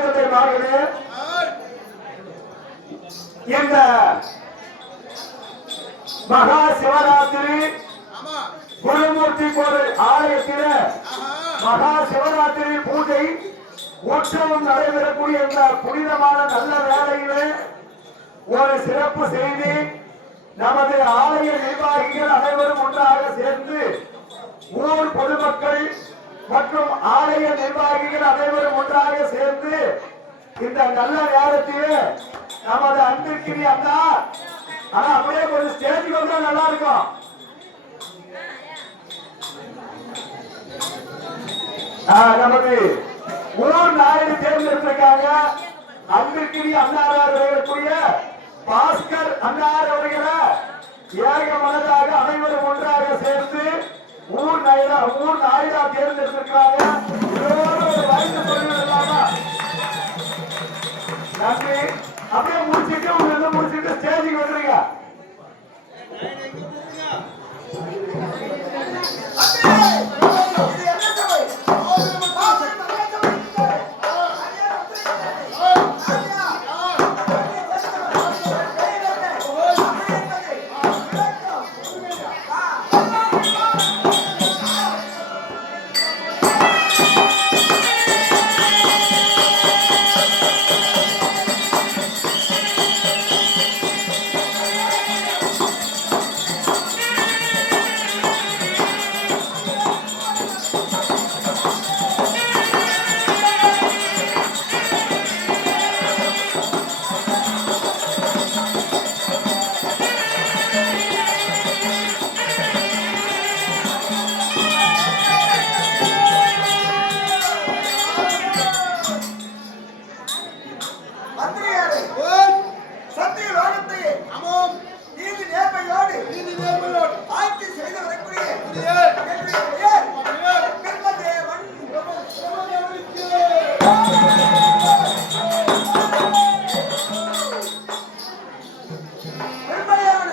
மகளே இந்த மகா சிவராத்திரி குருமூர்த்தி கோவில் ஆலயத்தில மகா சிவராத்திரி பூஜை உற்சவம் நடைபெறக்கூடிய இந்த புனிதமான நல்ல வேளையிலே ஒரு சிறப்பு செய்தி. நமது ஆலய நிர்வாகிகள் அனைவரும் ஒன்றாக சேர்ந்து ஊர் பொதுமக்கள் மற்றும் ஆலய நிர்வாகிகள் அனைவரும் ஒன்றாக சேர்ந்து இந்த நல்ல நேரத்திலே நமது அன்பிற்கினி அண்ணா ஆனா அப்படியே கொஞ்சம் ஸ்டேஜுக்கு வந்தா நல்லா இருக்கும். நமது ஊர் நாயுடு தேர்ந்தெடுத்திருக்காங்க. அன்பிற்கினி அண்ணாரார் அவர்களுக்குரிய பாஸ்கர் அண்ணார் அவர்களை ஏக மனதாக அனைவரும் ஒன்றாக சேர்ந்து ஊர் நாயுடா ஊர் நாயுடா தேர்ந்தெடுத்திருக்கிறாங்க.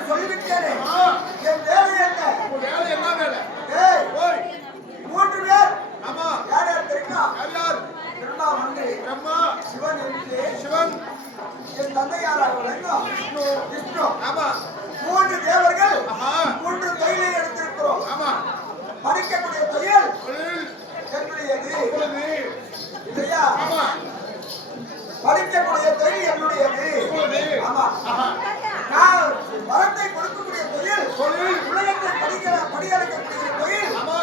சொல்லிவிட்டேனே. என் வேலை என்ன? வேலை என்ன வேலை? ஏய், மூன்று பேர். ஆமா. யார் யார் தெரியுமா? யார் மந்திரி பிரம்மா. சிவன் என்று சிவன். என் விளங்கும் விஷ்ணு. ஆமா. மூன்று தேவர்கள் மூன்று தொழிலை எடுத்திருக்கிறோம். ஆமா. படிக்கக்கூடிய தொழில் என்னுடையது. இல்லையா? ஆமா. படிக்கக்கூடிய தொழில் என்னுடையது. ஆமா. வரத்தை கொடுக்கக்கூடிய தொழில் உலகத்தை படிக்கிற படியடைக்கக்கூடிய தொழில் ஆமா.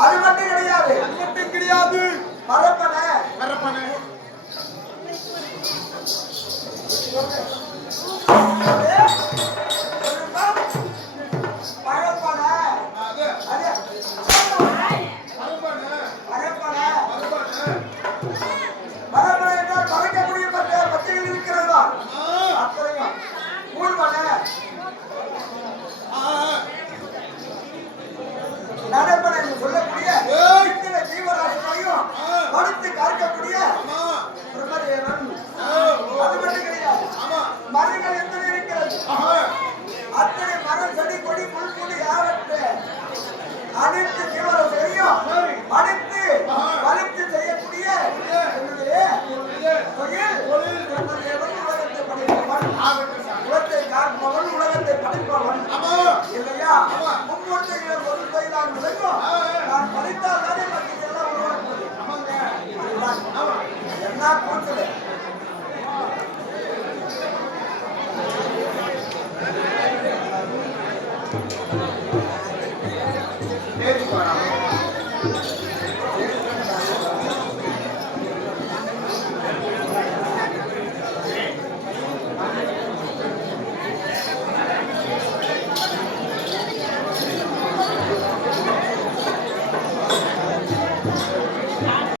அது மட்டும் கிடையாது. அது மட்டும் அனைத்து சரி. அனைத்து. வலித்து செய்யக்கூடிய உலகத்தை காப்பவன் உலகத்தை படைப்பவன். இல்லையா? ஒரு தொழிலாக விளங்கும். ஆ, ஆ. நான் படித்தால் தானே மற்ற எல்லாம் உருவாக்குவது என்ன